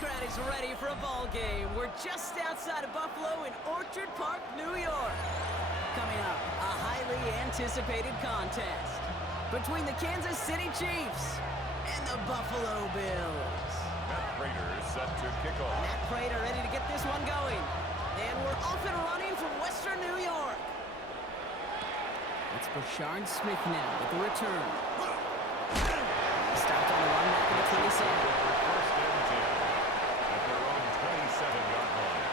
crowd is ready for a ball game. We're just outside of Buffalo in Orchard Park, New York. Coming up, a highly anticipated contest between the Kansas City Chiefs and the Buffalo Bills. Matt Prater is set to kick off. Matt Prater ready to get this one going. And we're off and running from Western New York. It's Brashard Smith now with the return. Stopped on the run back at the 27. First and 10 at their own 27-yard line.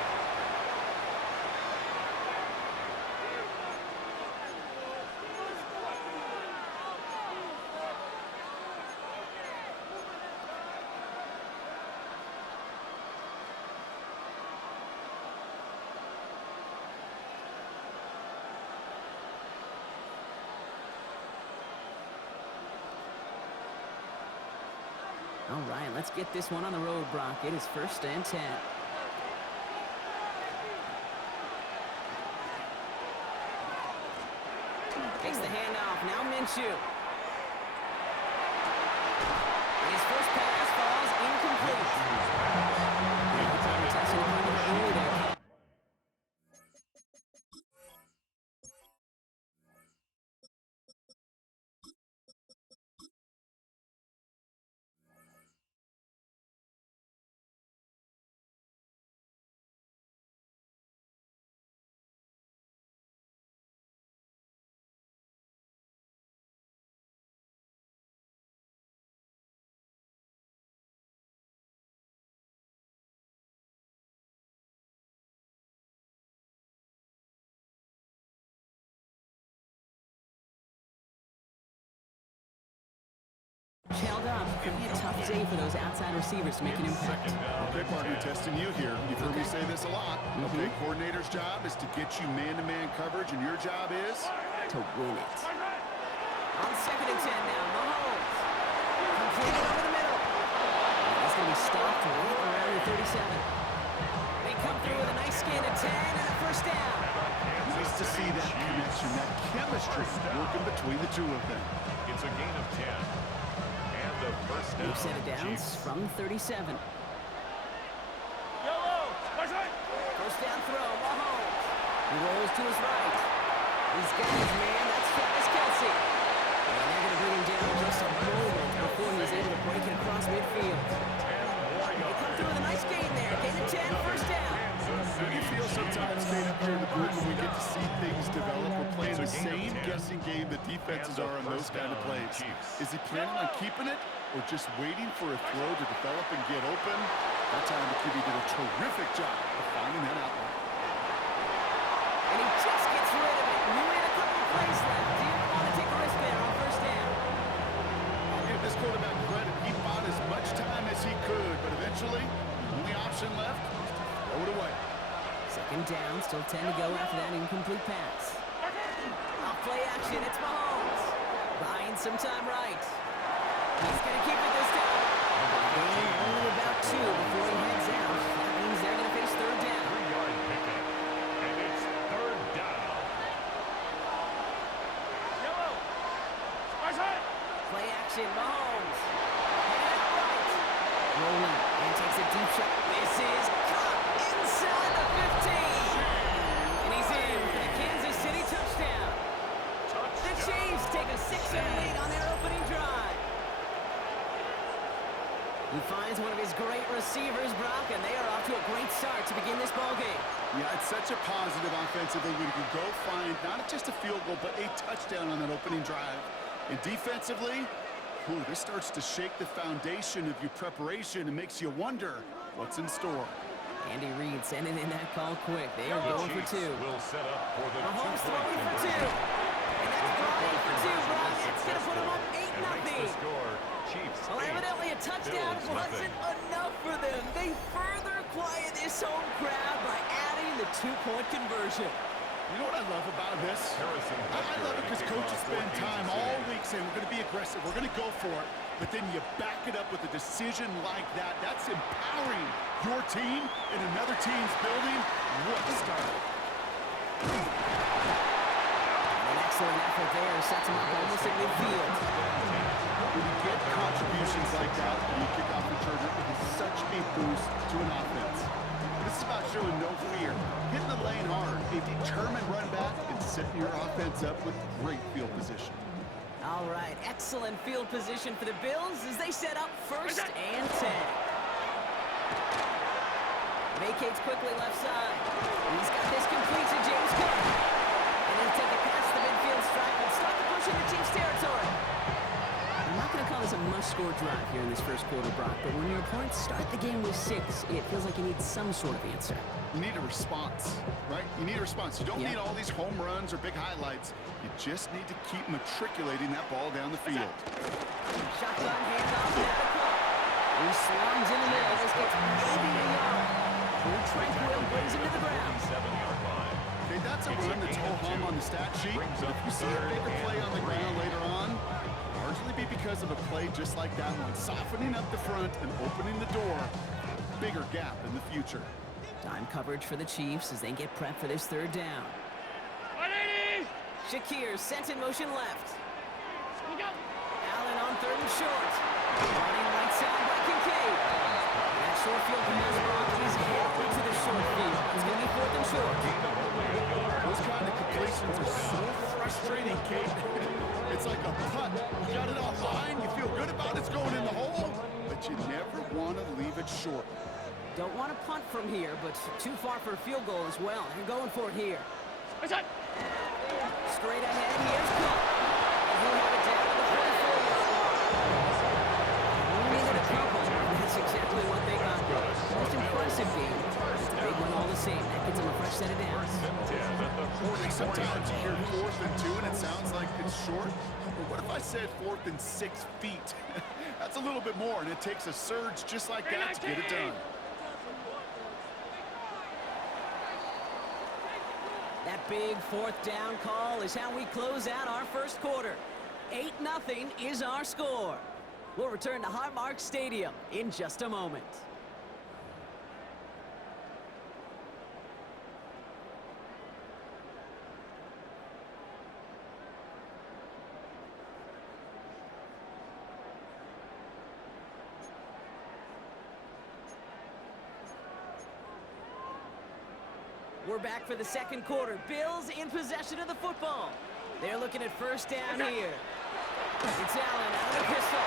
All right, let's get this one on the road, Brock. It is first and 10. Takes the handoff. Now Minshew. His first pass falls incomplete. Testing the early there. Held up. Could be a tough day for those outside receivers to make an impact. Okay, partner, testing you here. You've heard me say this a lot. Okay, coordinator's job is to get you man-to-man coverage, and your job is? To win it. On second and 10 now, Mahomes. Completed over the middle. He's going to be stopped right around the 37. They come through with a nice gain of 10 and a first down. Nice to see that connection, that chemistry working between the two of them. It's a gain of 10. The first down. Deep set of downs from 37. First down throw, Mahomes. He rolls to his right. He's got his man, that's Travis Kelce. And they're going to bring him down just a moment before he was able to break it across midfield. They come through with a nice gain there. Gain of 10, first down. You feel sometimes, Kate, up here in the booth when we get to see things develop. We're playing the same guessing game that defenses are on those kind of plays. Is he planning on keeping it or just waiting for a throw to develop and get open? That time the QB did a terrific job of finding that outlet. And he just gets rid of it. You had a couple of plays left. He didn't want to take a risk there on first down. I'll give this quarterback credit. He bought as much time as he could, but eventually, the only option left was to throw it away. Second down, still 10 to go after that incomplete pass. Off play action, it's Mahomes. Buying some time right. He's going to keep it this time. Gaining only about 2 before he heads out. That means they're going to face third down. 3-yard pickup. And it's third down. Play action, Mahomes. Headed out right. Rolling and takes a deep shot. This is caught inside the 15. And he's in for the Kansas City touchdown. The Chiefs take a 6-0 lead on their opening drive. He finds one of his great receivers, Brock, and they are off to a great start to begin this ballgame. Yeah, it's such a positive offensively when you can go find not just a field goal, but a touchdown on that opening drive. And defensively, this starts to shake the foundation of your preparation and makes you wonder what's in store. Andy Reid sending in that call quick. They are going for 2. Will set up for the Mahomes two-point throwing for 2. conversion. And that's brought in for 2, Brock. That's going to put him up 8-0. Makes the score. Chiefs Well, 8, evidently a touchdown Bills wasn't enough for them. They further quiet this home crowd by adding the 2-point conversion. You know what I love about this? I love it because coaches spend time all week saying we're going to be aggressive, we're going to go for it, but then you back it up with a decision like that. That's empowering your team in another team's building. What a start. An excellent effort there sets him up almost at midfield. When you get contributions like that when you kick off returner, it is such a boost to an offense. This is about showing no fear, hitting the lane hard, a determined run back, and setting your offense up with great field position. All right, excellent field position for the Bills as they set up 1st and 10. Vacates quickly left side. He's got this complete to James Cook. And he'll take it past the midfield stripe and start the push into Chiefs territory. I'm not going to call this a must-score drive here in this first quarter, Brock, but when your opponents start the game with 6, it feels like you need some sort of answer. You need a response, right? You need a response. You don't need all these home runs or big highlights. You just need to keep matriculating that ball down the field. Shotgun handoff now to Cook. He swarms in the middle. This gets maybe a yard. Tranquil brings him to the ground. 7-yard line. Okay, that's a run that's ho-hum on the stat sheet. But if you see a bigger play on the ground later on, largely be because of a play just like that one, softening up the front and opening the door for a bigger gap in the future. Time coverage for the Chiefs as they get prepped for this 3rd down. Shakir sent in motion left. Allen on 3rd and short. Running right side by Kincaid. That short field pass block is held into the short field. It's going to be 4th and short. Those kind of completions are so frustrating, Kate. It's like a putt. You got it offline, you feel good about it's going in the hole, but you never want to leave it short. Don't want to punt from here, but too far for a field goal as well. They're going for it here. Straight ahead, here's Cook. And he'll have it down to the 44-yard line. Needed a couple. That's exactly what they got. Most impressive game. It's a big one all the same. That gets them a fresh set of downs. Sometimes you hear 4th and 2 and it sounds like it's short. But what if I said 4th and 6 feet? That's a little bit more, and it takes a surge just like that to get it done. That big 4th down call is how we close out our first quarter. 8-0 is our score. We'll return to Highmark Stadium in just a moment. We're back for the second quarter. Bills in possession of the football. They're looking at 1st down here. It's Allen out of the pistol.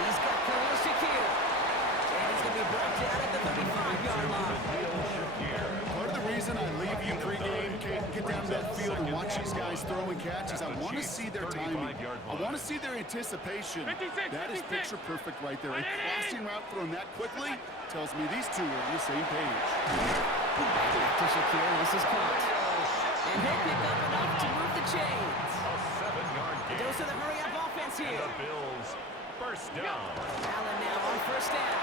He's got Khalil Shakir. And he's going to be brought down at the 35-yard line. Part of the reason I leave you pregame, get down to that field and watch these guys throw and catch is I want to see their timing. I want to see their anticipation. That is picture perfect right there. A crossing route thrown that quickly tells me these two are on the same page. Back to Shakir. This is caught. And he'll pick up enough to move the chains. A 7-yard gain. Goes to the hurry-up offense here. The Bills, 1st down. Allen now on 1st down.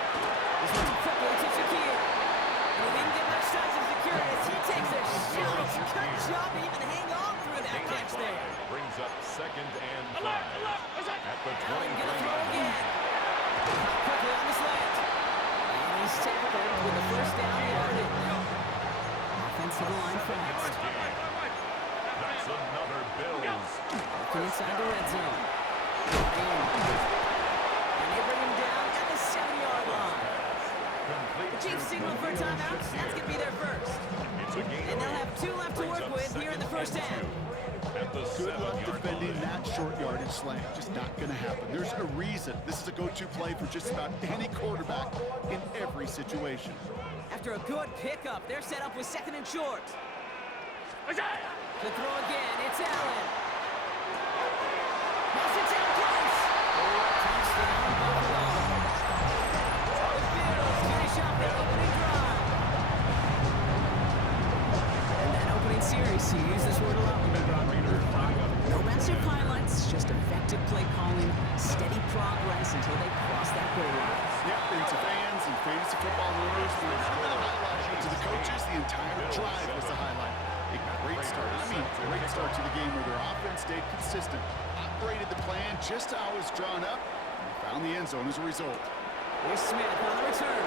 This one's quickly to Shakir. And he didn't get much time to secure it as he takes a shot. Good job to even hang on through that catch there. Brings up 2nd and 5. At the 23 Allen gonna throw again. Quickly on the slant. And he's tackled with the 1st down yardage. Offensive line fast. That's another Bills. Working inside the red zone. And they bring him down at the 7-yard line. The Chiefs signal for a timeout. That's going to be their first. And they'll have 2 left to work with here in the 1st half. Good luck defending that short yardage slant. Just not going to happen. There's a reason this is a go-to play for just about any quarterback in every situation. After a good pickup, they're set up with 2nd and short. The throw again, it's Allen. Has it down close. Touchdown, Buffalo. The Bills finish up their opening drive. In that opening series, you use this word a lot when you brought no massive highlights, just effective play calling, steady progress until they cross that goal line. Yep, and to fans and fantasy football owners, the highlight. To the coaches, the entire drive was the highlight. A great start. Great start to the game where their offense stayed consistent, operated the plan just how it was drawn up, and found the end zone as a result. Here's Smith on the return.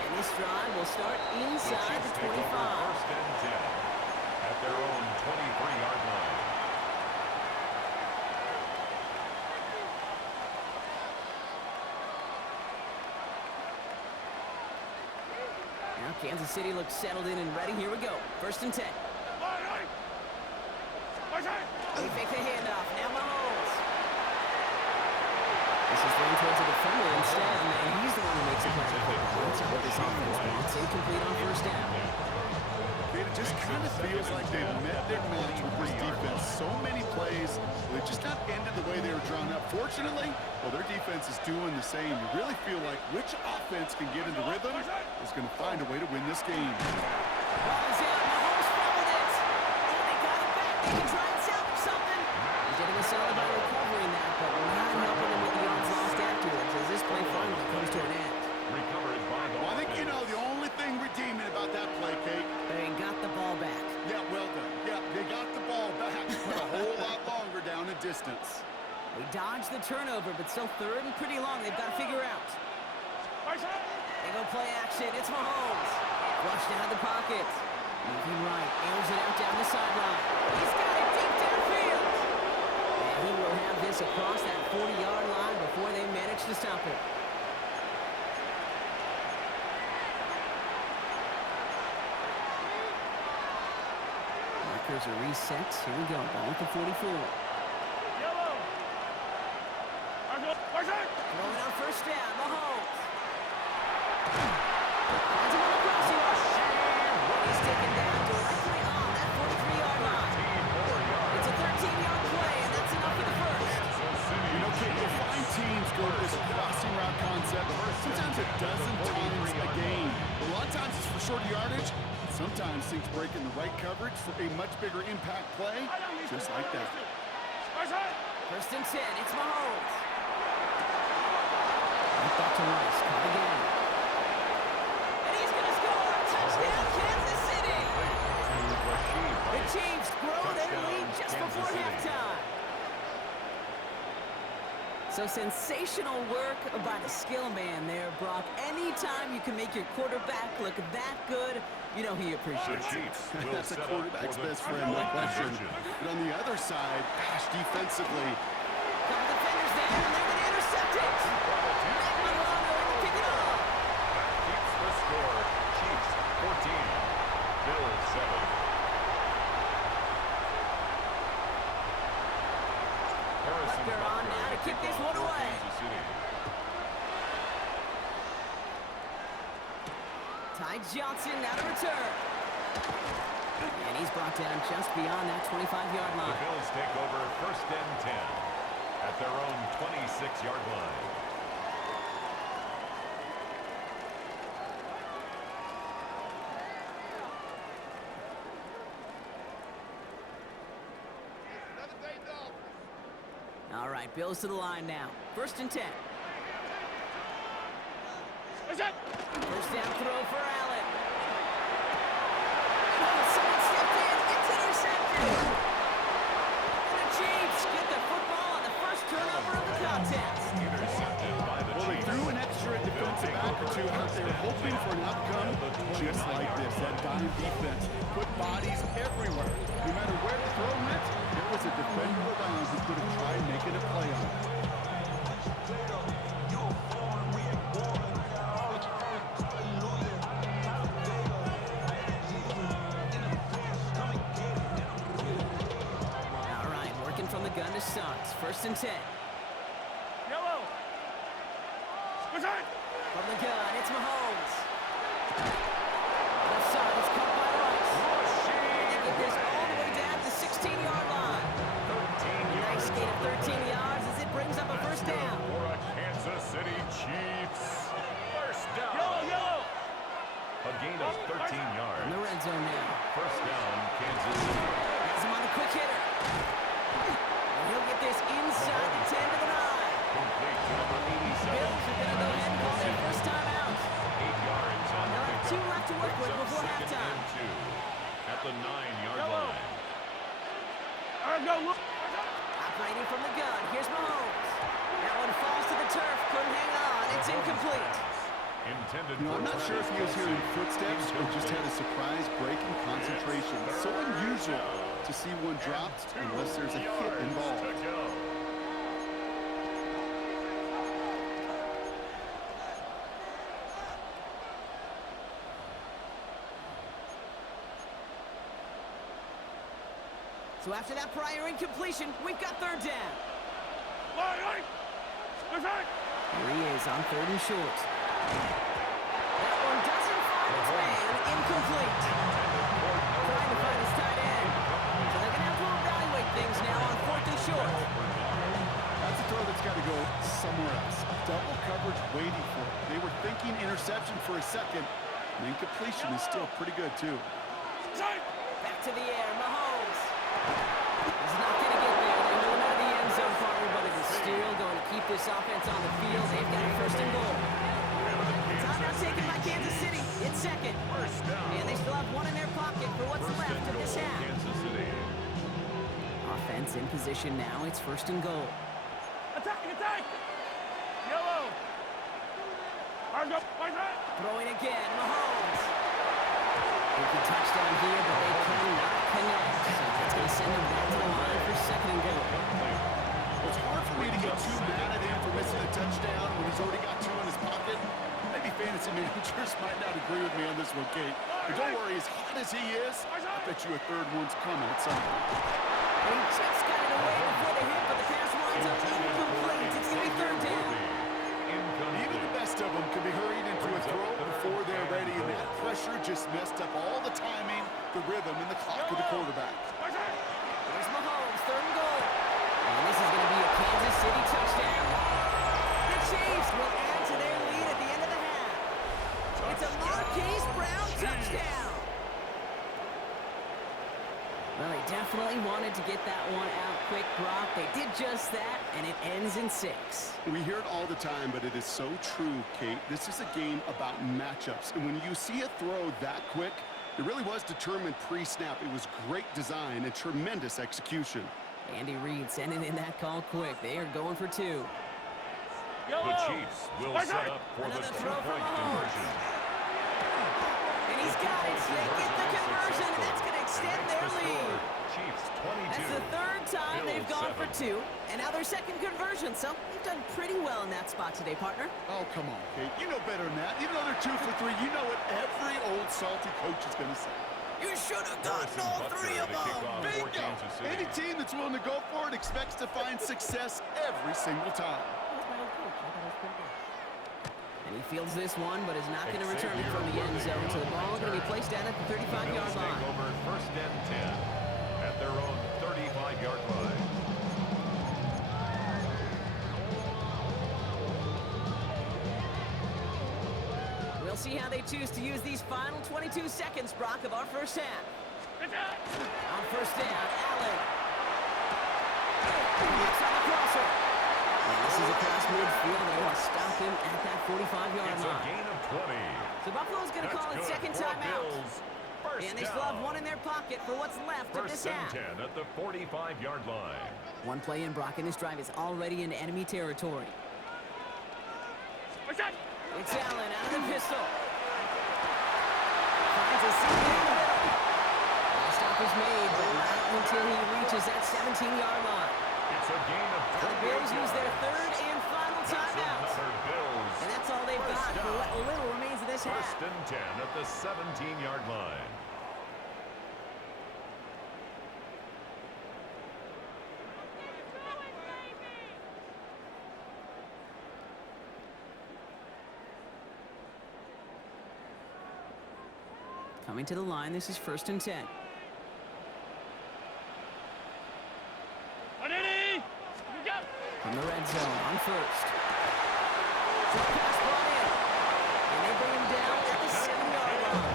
And this drive will start inside the 25. 1st and 10 at their own 23-yard line. Kansas City looks settled in and ready. Here we go. 1st and 10. They fake the handoff. Now Mahomes. This is thrown towards a defender instead, and he's the one who makes it play the football. That's not what this offense wants. Incomplete on 1st down. It just kind of feels like they've met their match with this defense. So many plays, they just not ended the way they were drawn up. Fortunately, well, their defense is doing the same. You really feel like which offense can get into rhythm is going to find a way to win this game. Ball is out. Mahomes fumbled it. Oh, they got it back. They can try and salvage something. He's getting a solid by recovering that, but not helping him with the yards lost afterwards as this play finally comes to an end. Recovered by the Well, I think, the only thing redeeming about that play, Kate. They got the ball back. Yeah, well done. Yeah, they got the ball back, but a whole lot longer down in distance. They dodged the turnover, but still 3rd and pretty long. They've got to figure out. They go play action. It's Mahomes. Flushed out of the pocket. Moving right. Airs it out down the sideline. He's got it deep downfield. And he will have this across that 40-yard line before they manage to stop it. Markers are reset. Here we go. Ball at the 44. Throwing out 1st down. Mahomes. Finds him on the crossing rush. He's taken down directly on that 43-yard line. It's a 13-yard play, and that's enough for the 1st. Kate, you'll find teams go to this crossing route concept sometimes a dozen times a game. A lot of times it's for shorter yardage. Sometimes things break in the right coverage for a much bigger impact play, just like that. 1st and 10. It's Mahomes. Back to Rice. Caught again. And he's going to score. Touchdown, Kansas City. The Chiefs grow their lead just before halftime. So sensational work by the skill man there, Brock. Anytime you can make your quarterback look that good, he appreciates it. That's a quarterback's best friend, no question. But on the other side, gosh, defensively. Couple defenders there, and they're going to intercept it. Pick it up. keeps the score. Chiefs 14, Bills 7. They're on now to kick this one away. Ty Johnson now to return. And he's brought down just beyond that 25-yard line. The Bills take over 1st and 10 at their own 26-yard line. All right, Bills to the line now. 1st and 10. 1st down throw for Allen. Oh, someone stepped in. It's intercepted. And the Chiefs get the football on the 1st turnover of the contest. Well, they threw an extra defensive back or two out there, hoping for an outcome just like this. That dime defense put bodies everywhere. No matter where the throw went, there was a defender around who could have tried making a play on it. All right, working from the gun to start. 1st and 10. From the gun, it's Mahomes. Left side, it's caught by Rice. And they get this all the way down to the 16-yard line. Nice gain of 13 yards as it brings up a 1st down. For a Kansas City Chiefs 1st down. A gain of 13 yards. In the red zone now. 1st down, Kansas City. Has him on a quick hitter. And he'll get this inside the 10 to the 9. Complete to number 87. Bills are going to go ahead and call their 1st time out. 8 yards on the They'll have 2 left to work with Brings up before 2nd halftime. and 2 at the 9-yard line. Operating from the gun. Here's Mahomes. That one falls to the turf. Couldn't hang on. It's incomplete. Intended I'm not sure if he was hearing footsteps or just had a surprise break in concentration. It's so unusual to see one dropped unless there's a hit involved. So after that prior incompletion, we've got third down. Here he is on third and short. That one doesn't find its man. Incomplete. Trying to find his tight end. So they're going to have to evaluate things now on fourth and short. That's a throw that's got to go somewhere else. Double coverage waiting for it. They were thinking interception for a second. The incompletion is still pretty good, too. Back to the air, Mahomes. He's not going to get there. They're moving out of the end zone, partner, but it is still going to keep this offense on the field. They've got a first and goal. Timeout taken by Kansas City. It's second. And they still have one in their pocket for what's left of this half. Offense in position now. It's first and goal. Attack! Yellow! Throwing again, Mahomes. They can touchdown here, but they cannot connect. So that's going to send them back to the line for second and goal. It's hard for me to get too mad at him for missing a touchdown when he's already got two in his pocket. Maybe fantasy managers might not agree with me on this one, Kate. But don't worry, as hot as he is, I bet you a third one's coming at some point. He just got it away before the hit, but the pass winds up incomplete. It's going to be third down. Even the best of them can be hurried into a throw before they're ready, and that pressure just messed up all the timing, the rhythm, and the clock of the quarterback. There's Mahomes, third and goal. And this is going to be a Kansas City touchdown. The Chiefs will add to their lead at the end of the half. It's a Marquise Brown touchdown. Well, they definitely wanted to get that one out quick, Brock. They did just that, and it ends in 6. We hear it all the time, but it is so true, Kate. This is a game about matchups, and when you see a throw that quick, it really was determined pre-snap. It was great design and tremendous execution. Andy Reid sending in that call quick. They are going for 2. The Chiefs will set up for the two-point conversion. And he's got it. They get the conversion, and that's going to extend their lead. Chiefs 22. That's the third time they've gone for 2, and now their second conversion. So they've done pretty well in that spot today, partner. Oh, come on, Kate. You know better than that. Even though they're 2 for 3, you know what every old salty coach is going to say. You should have gotten all 3 of them. Bingo! Any team that's willing to go for it expects to find success every single time. And he fields this one, but is not going to return it from the end zone. So the ball going to be placed down at the 35-yard line. Over first and 10 at their own 35-yard line. We'll see how they choose to use these final 22 seconds, Brock, of our first half. On first down, Allen. Looks on the crosser. And this is across midfield. They're going to stop him at that 45-yard It's line. a gain of 20. So Buffalo's going to call it second timeout. And they still have one in their pocket for what's left of this half. First and 10 at the 45-yard line. One play in, Brock, and this drive is already into enemy territory. It's Allen out of the pistol. Finds a seam in the middle. The stop is made, but not until he reaches that 17-yard line. It's a gain of 20. Now the Bills use their third and final timeout. And that's all they've got for what little remains of this half. First and 10 at the 17-yard line. Coming to the line, this is first and 10. From the red zone on first. Short pass brought in. And they bring him down at the 7-yard line.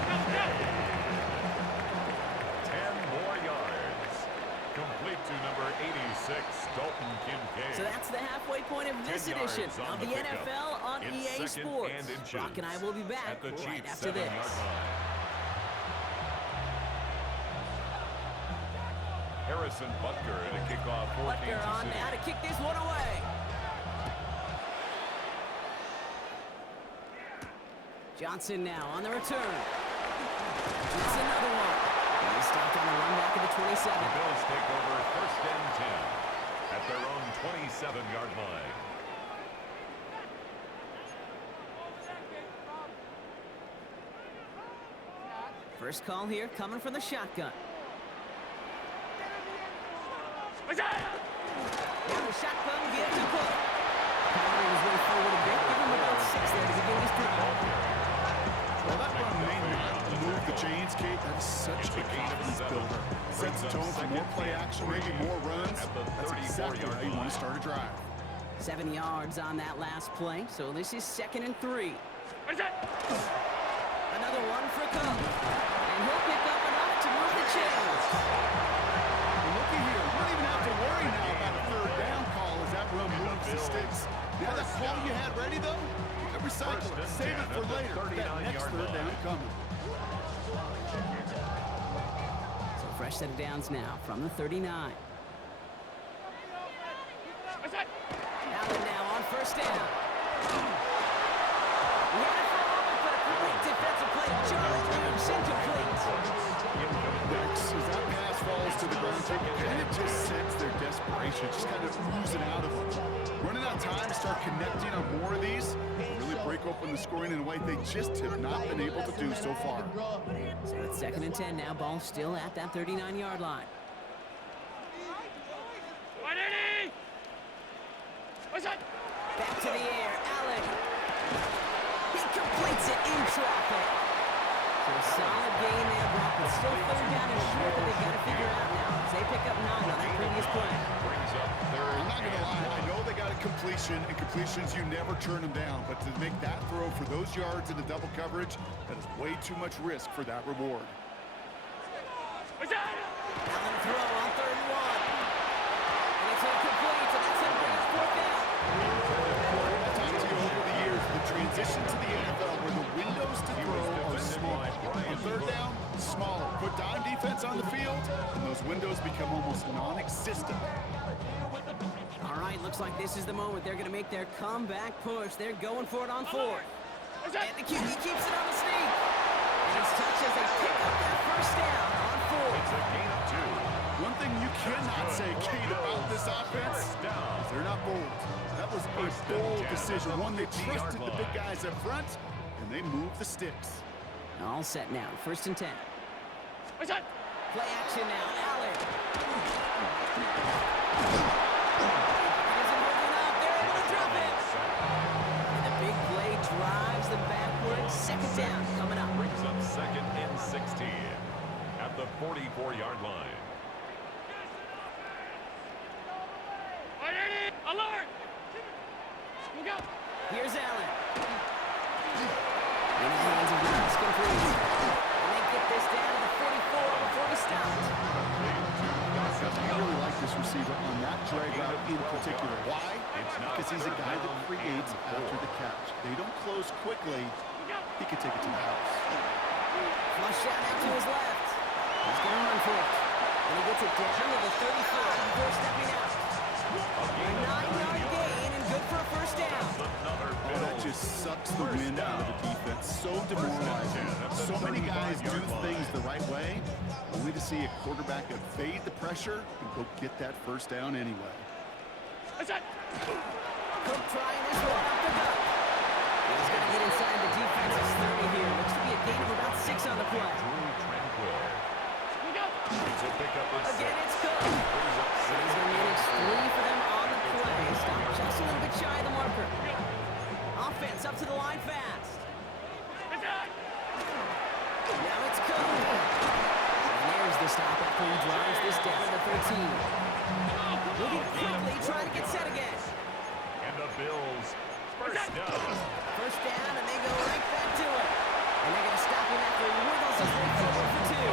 10 more yards. Complete to number 86, Dalton Kincaid. So that's the halfway point of this edition of the NFL on EA Sports. Brock and I will be back right after this. Harrison Butker at a kickoff for Butker Kansas on City. now to kick this one away. Johnson now on the return. It's another one. And he's stopped on the run back of the 27. The Bills take over first and 10 at their own 27-yard line. First call here coming from the shotgun. Now the shotgun give to Cook. Powering his way forward a bit. Give him about 6 there to begin this drive. Well, that run may not move the chains, Kate. That's such a confidence builder. Sets the tone for more play action, maybe more runs. That's exactly how you want to start a drive. 7 yards on that last play, so this is 2nd and 3. Another one for Cook. And he'll pick up enough to move the chains. And looky here, you don't even have to worry now about a third down call as that run moves the sticks. Now that call you had ready, though, you can recycle it. Save it for later. That next third down coming. So fresh set of downs now from the 39. Allen now on first down. He had it for a moment, but a great defensive play. Charlie Williams incomplete. Rex, as that pass falls to the ground, kind of just sense their desperation, just kind of oozing out of them. Running out of time to start connecting on more of these, really break open the scoring in a way they just have not been able to do so far. So it's 2nd and 10 now. Ball still at that 39-yard line. Back to the air, Allen. He completes it in traffic. So a solid gain there, Brock, but still 3rd down and short that they've got to figure out now as they pick up 9 on that previous play. I'm not going to lie, I know they got a completion, and completions, you never turn them down, but to make that throw for those yards into double coverage, that is way too much risk for that reward. Allen throw on 3rd and 1. And it's incomplete, so that's going to bring us 4th down. I've talked to you over the years, the transition to the NFL where the windows to throw are small. On 3rd down, smaller. Put dime defense on the field, and those windows become almost non-existent. All right, looks like this is the moment. They're going to make their comeback push. They're going for it on 4th. And the QB keeps it on the sneak. And it's touched as they pick up that first down on 4th. It's a gain of 2. One thing you cannot say, Kate, about this offense is they're not bold. That was a bold decision, one they trusted the big guys up front, and they moved the sticks. All set now, 1st and 10. Play action now, Allen. Isn't holding up, they're able to drop it. And the big play drives them backwards. 2nd down coming up. Brings up 2nd and 16 at the 44-yard line. Alert! Look out! Here's Allen. In the hands of Gibbs, complete. And they get this down to the 44 before he stopped. I really like this receiver on that drag route in particular. Why? Because he's a guy that creates after the catch. They don't close quickly. He could take it to the house. Flush shot out to his left. He's going to run for it. And he gets it down to the 34 before stepping out. A 9-yard gain and good for a first down. Oh, that just sucks the wind out of the defense. So demoralizing. So many guys do things the right way, only to see a quarterback evade the pressure and go get that first down anyway. Cook trying this one up the gut. He's going to get inside the defense's 30 here. Looks to be a gain of about 6 on the play. Again, it's Cook. So he's going to manage 3 for them on the play. Stop just a little bit shy of the marker. Offense up to the line fast. Now it's Cook. And there's the stop after he drives this down to the 13. Moving quickly, trying to get set again. And the Bills, first down. First down, and they go right back to it. And they're going to stop him after he wiggles his way forward for 2.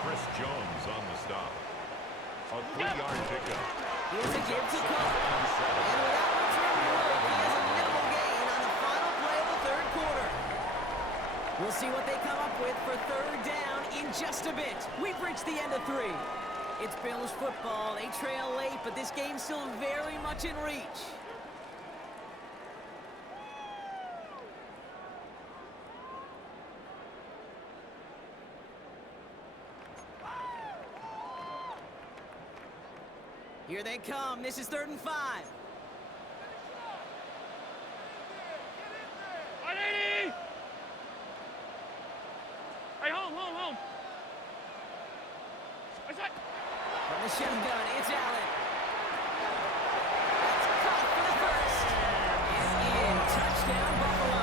Chris Jones on the stop. A 3-yard pickup. Here's a give to Cook. And without much room to work, he has a minimal gain on the final play of the 3rd quarter. We'll see what they come up with for 3rd down in just a bit. We've reached the end of 3. It's Bills football. They trail late, but this game's still very much in reach. Here they come. This is 3rd and 5. 180! Hey, home. From the the shotgun. It's Allen. That's caught for the first. And in. Touchdown, Buffalo.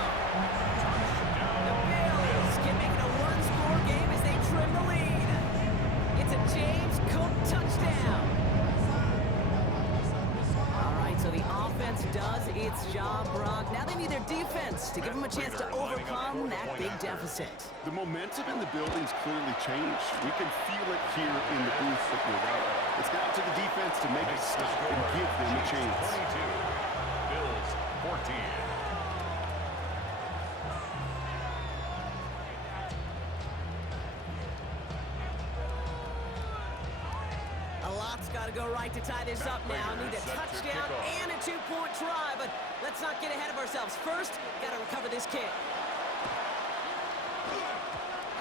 The Bills can make it a one-score game as they trim the lead. It's a James Cook touchdown. All right, so the offense does its job, Brock. Now they need their defense to give them a chance to overcome that big deficit. The momentum in the building's clearly changed. We can feel it here in the booth that we're at. It's now to the defense to make a stop and give them a chance. 22, Bills 14. A lot's got to go right to tie this up now. Need a touchdown and a two-point try, but let's not get ahead of ourselves. First, got to recover this kick.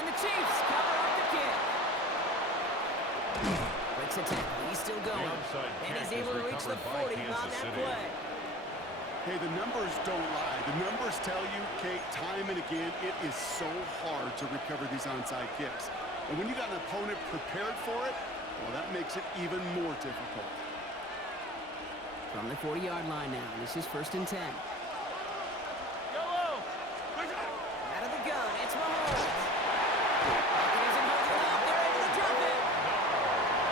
And the Chiefs cover up the kick. Breaks a tackle. He's still going. And he's able to reach the 40 on that play. Hey, the numbers don't lie. The numbers tell you, Kate, time and again, it is so hard to recover these onside kicks. And when you got an opponent prepared for it, well, that makes it even more difficult. From the 40-yard line now. This is 1st and 10. Yellow. Out of the gun. It's Mahomes. He isn't holding up. They're able to drop it.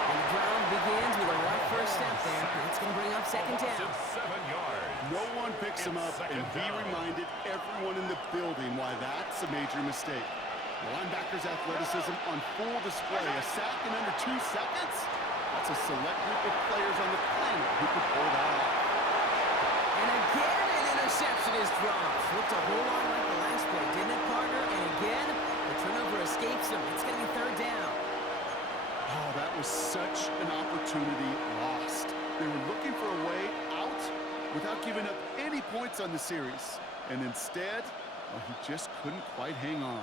And the drive begins with a rough first step there. That's going to bring up 2nd down. 7 yards. No one picks him up, and he reminded everyone in the building why that's a major mistake. The linebacker's athleticism on full display. A sack in under 2 seconds? That's a select group of players on the planet who could pull that off. And again, an interception is dropped. Looked a whole lot like the last play, didn't it, partner? And again, the turnover escapes him. It's going to be 3rd down. Oh, that was such an opportunity lost. They were looking for a way out without giving up any points on the series. And instead, well, he just couldn't quite hang on.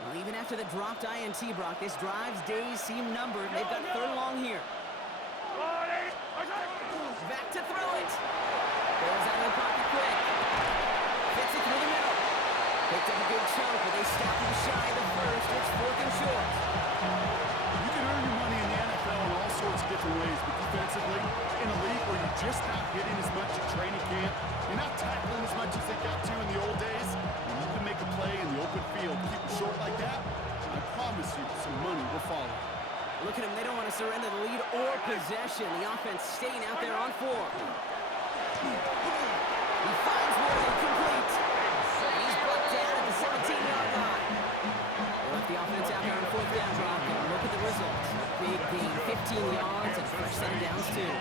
Well, even after the dropped INT, Brock, this drive's days seem numbered. They've got 3rd long here. Back to throw it. Goes out of the pocket quick. Fits it through the middle. Picked up a good chunk, but they stop him shy of the first. It's 4th and short. You can earn your money in the NFL in all sorts of different ways, but defensively, in a league where you're just not hitting as much at training camp, you're not tackling as much as they got to in the old days, and you can make a play in the open field, keep it short like that, I promise you some money will follow. Look at them. They don't want to surrender the lead or possession. The offense staying out there on 4. He finds Ward complete. And he's brought down at the 17-yard line. They left the offense out there on 4th down, Brock, and look at the results. Big gain, 15 yards, and a fresh set of downs, too.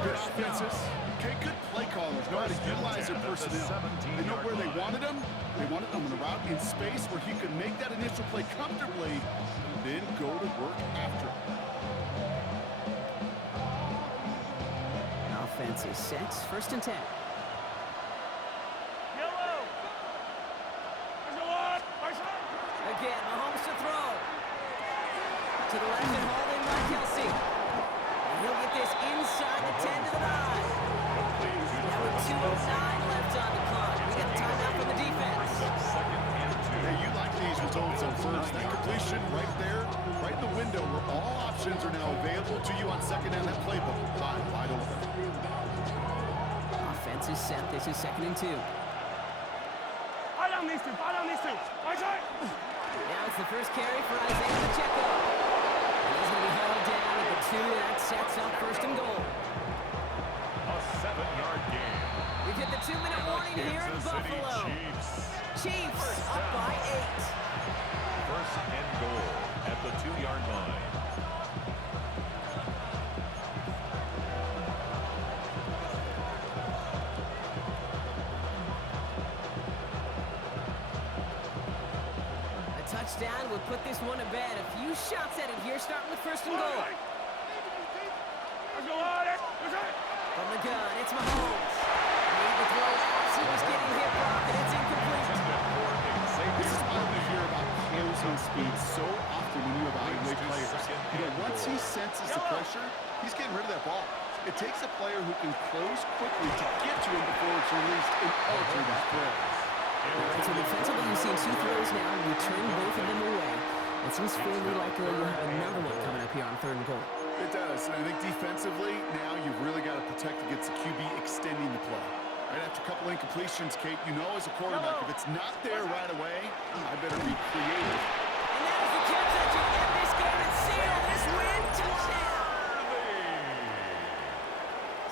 Good offenses. Okay, good play callers know how to utilize their personnel. They know where they wanted them. They wanted them on the route in space where he could make that initial play comfortably, then go to work after. Offense is set. 1st and 10. Yellow. Again, Mahomes to throw. To the left and hauled in by Kelsey. And he'll get this inside the 10 to the 9. Now with 2:09 left on the clock. We got a timeout from the defense. Hey, you like these results on first. That completion right there, right in the window where all options are now available to you on 2nd down. That playbook, wide open. Offense is set. This is 2nd and 2. Fire down these two. Now it's the first carry for Isaiah Pacheco. And he's going to be hauled down at the 2. That sets up 1st and goal. A 7-yard gain. We've hit the 2-minute warning here in Buffalo. Chiefs up by 8. 1st and goal at the 2-yard line. Touchdown will put this one to bed. A few shots at it here, starting with 1st and goal. From the gun, it's Mahomes. Made the throw as he was getting hit, Brock, and it's incomplete. This is why we hear about closing speed so often when you evaluate players. You know, once he senses the pressure, he's getting rid of that ball. It takes a player who can close quickly to get to him before it's released and alter that throw. So defensively, you've seen 2 throws now, and return both of them away. It seems fairly likely you'll have another one coming up here on 3rd and goal. It does, and I think defensively, now you've really got to protect against the QB extending the play. Right after a couple incompletions, Kate, you know as a quarterback, if it's not there right away, I better be creative. And that is the catch that you end this game and seal this win. Touchdown!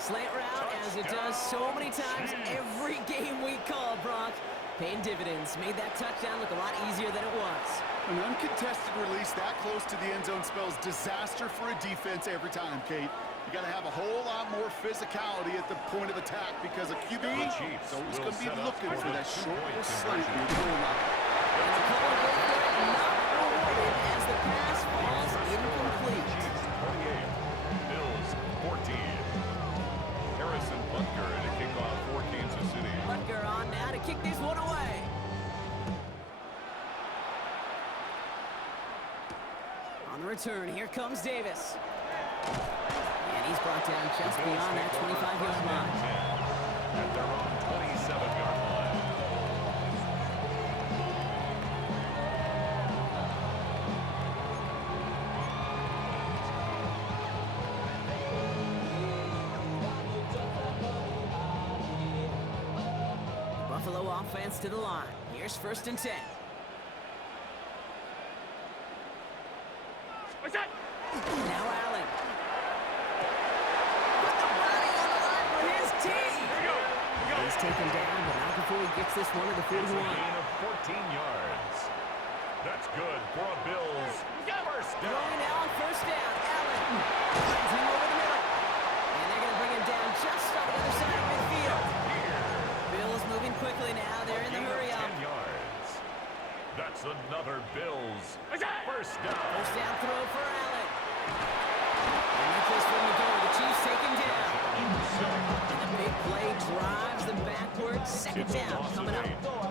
Slant route, as it does so many times every game we call, Brock. Paying dividends. Made that touchdown look a lot easier than it was. An uncontested release that close to the end zone spells disaster for a defense every time, Kate. You got to have a whole lot more physicality at the point of attack because a QB is always going to be looking for that short little slant in the goal line. And a couple of goals for it, not rewarded as the pass falls incomplete. 28, Bills 14. Harrison Butker to kick off for Kansas City. Butker on now to kick this one away. On the return, here comes Davis. And he's brought down just beyond that 25-yard line. At their own 27-yard line. Buffalo offense to the line. Here's 1st and 10. What's that? Now Allen. Put the body on the line for his team. He's taken down, but not before he gets this one to the 41. It's a gain of 14 yards. That's good for a Bills first down. Throwing now on 1st down. Allen finds him over the middle. And they're going to bring him down just on the other side of midfield. Bills moving quickly now. They're in the hurry up. 10 yards. That's another Bills first down. 1st down throw for Allen. And with this one to go, the Chiefs take him down. And the big play drives them backwards. 2nd down coming up.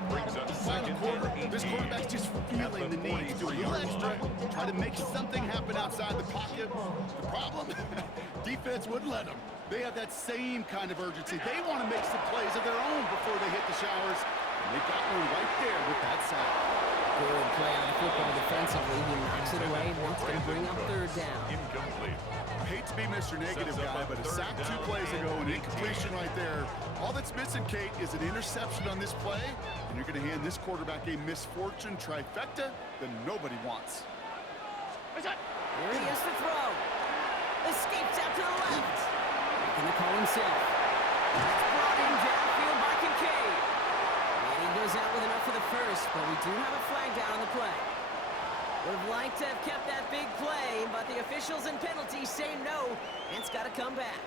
Brings up Final 2nd quarter, and this 18. quarterback's just feeling the need to do a little extra, try to make something happen outside the pocket. The problem? Defense wouldn't let them. They have that same kind of urgency. They want to make some plays of their own before they hit the showers. And they got one right there with that sack. Good play on the football defensively. He knocks it away. That's going to bring up 3rd down. Incomplete. I hate to be Mr. Negative guy, but a sack 2 plays ago, an incompletion right there. All that's missing, Kate, is an interception on this play, and you're going to hand this quarterback a misfortune trifecta that nobody wants. What's that? Here he is to throw. Escapes out to the left. Making the call himself. That's brought in downfield by Kincaid. And he goes out with enough for the first, but we do have a flag down on the play. Would have liked to have kept that big play, but the officials and penalties say no, and it's got to come back.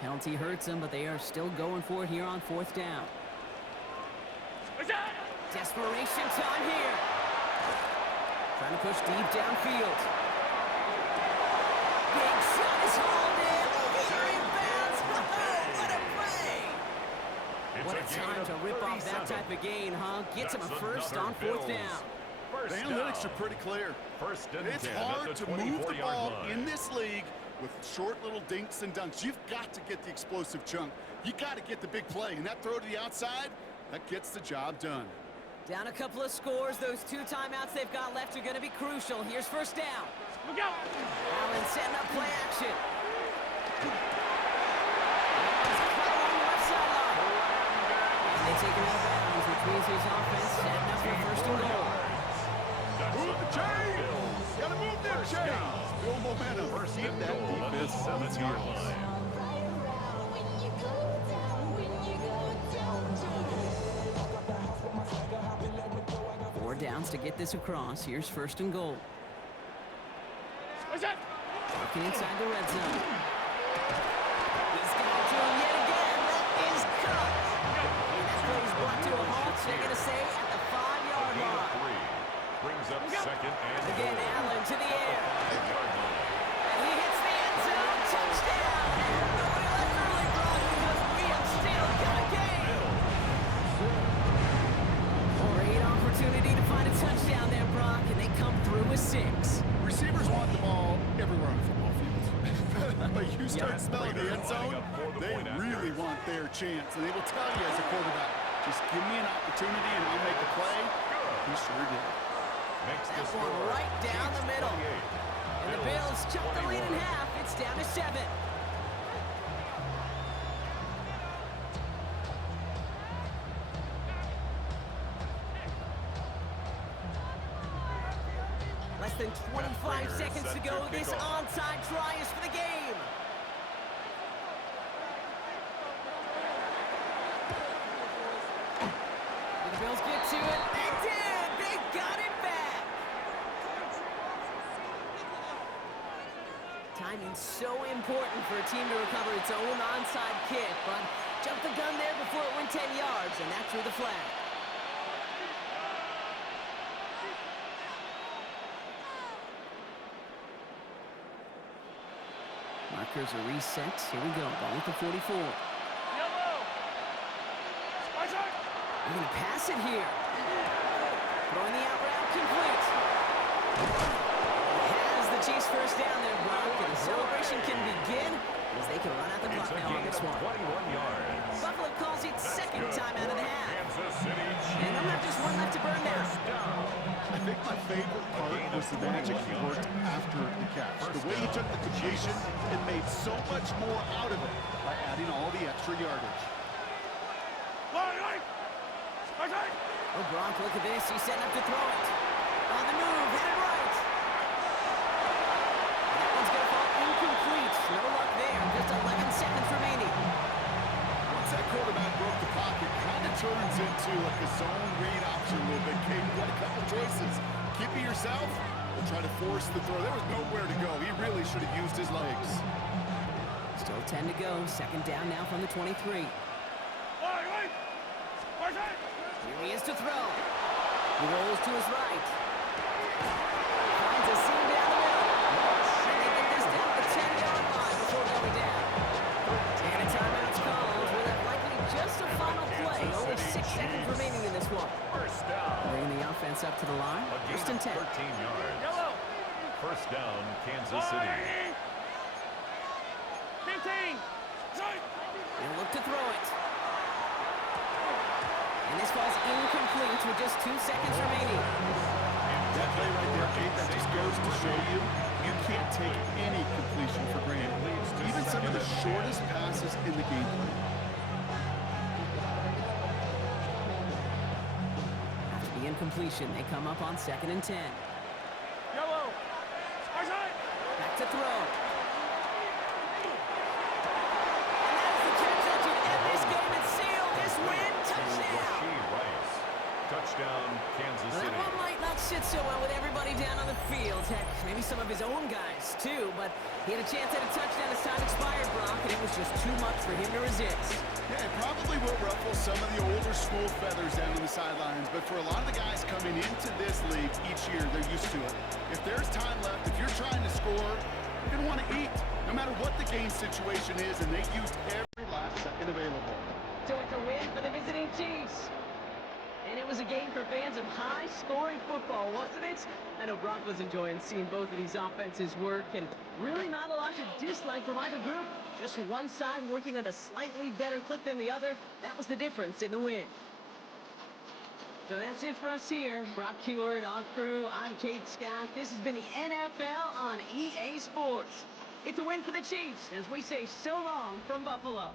Penalty hurts them, but they are still going for it here on 4th down. What's that? Desperation time here. Trying to push deep downfield. Big shot is hauled in. Here he bounds. What a play! What a time to rip off that type of gain, huh? Gets him a first on 4th down. The analytics are pretty clear. It's hard to move the ball in this league with short little dinks and dunks. You've got to get the explosive chunk. You got to get the big play, and that throw to the outside, that gets the job done. Down a couple of scores. Those 2 timeouts they've got left are going to be crucial. Here's 1st down. Look out! Allen setting up play action. And they take him out of bounds, which means his offense setting up for 1st and goal. Move the chains! Gotta move them chains! Build momentum. Keep that defense on its heels. 4 downs to get this across. Here's 1st and goal. What's that? Working inside the red zone. He's got it to him yet again. That is cut. And that play is brought to a halt. They're going to say at the 5-yard line. Brings up 2nd and Again, Allen to the air. 5-yard line. And he hits the end zone. Touchdown. And nobody left early, Brock, because we have still got a game. Great opportunity to find a touchdown there, Brock, and they come through with 6. Receivers want the ball everywhere on the football field. But you start smelling the end zone, they really want their chance. And they will tell you as a quarterback, just give me an opportunity and I'll make a play. He sure did. Makes the That score. one right down the middle. 28. And the Bills cut the lead in half. It's down to 7. Less than 25 seconds to go. This onside try is for the game. Did the Bills get to it? They did! They got it back! Timing's so important for a team to recover its own onside kick, but jumped the gun there before it went 10 yards, and that drew the flag. Markers are reset. Here we go. Ball at the 44. Yellow. They're going to pass it here. Throwing the out route complete. Has the Chiefs first down there, Brock, and the celebration can begin as they can run out the clock now on this one. 21 yards. Buffalo calls it second time out of the half. Kansas City And they'll have just one left to burn now. I think my favorite part was the magic he worked after the catch. The way he took the completion and made so much more out of it by adding all the extra yardage. Oh, Brock, look at this. He's setting up to throw it. On the move, headed right. That one's going to fall incomplete. No luck there. Just 11 seconds remaining. Once that quarterback broke the pocket, kind of turns into like a zone read option a little bit. Kate, you got a couple choices. Keep it yourself or try to force the throw. There was nowhere to go. He really should have used his legs. Still 10 to go. Second down now from the 23. Here he is to throw. He rolls to his right. Finds a seam down the middle. And they get this down to the 10-yard line before going down. And a timeout's called with that likely just a final play. Only 6 seconds remaining in this one. First down. Bringing the offense up to the line. A First gain and of 10. 13 yards. Yellow. First down, Kansas City. 15. They'll look to throw it. And this falls incomplete with just 2 seconds remaining. That play right there, Kate, that just goes to show you, you can't take any completion for granted. Even some of the shortest passes in the game plan. After the incompletion, they come up on 2nd and 10. Yellow. Back to throw. And that is the catch that should end this game and seal this win. Touchdown. Touchdown, Kansas Well, City. that one might not sit so well with everybody down on the field. Heck, maybe some of his own guys, too. But he had a chance at a touchdown as time expired, Brock, and it was just too much for him to resist. Yeah, it probably will ruffle some of the older school feathers down on the sidelines, but for a lot of the guys coming into this league each year, they're used to it. If there's time left, if you're trying to score, you're going to want to eat, no matter what the game situation is, and they used every last second available. So it's a win for the visiting Chiefs. And it was a game for fans of high-scoring football, wasn't it? I know Brock was enjoying seeing both of these offenses work, and really not a lot to dislike from either group. Just one side working at a slightly better clip than the other. That was the difference in the win. So that's it for us here. Brock Keyword, on crew, I'm Kate Scott. This has been the NFL on EA Sports. It's a win for the Chiefs, as we say so long from Buffalo.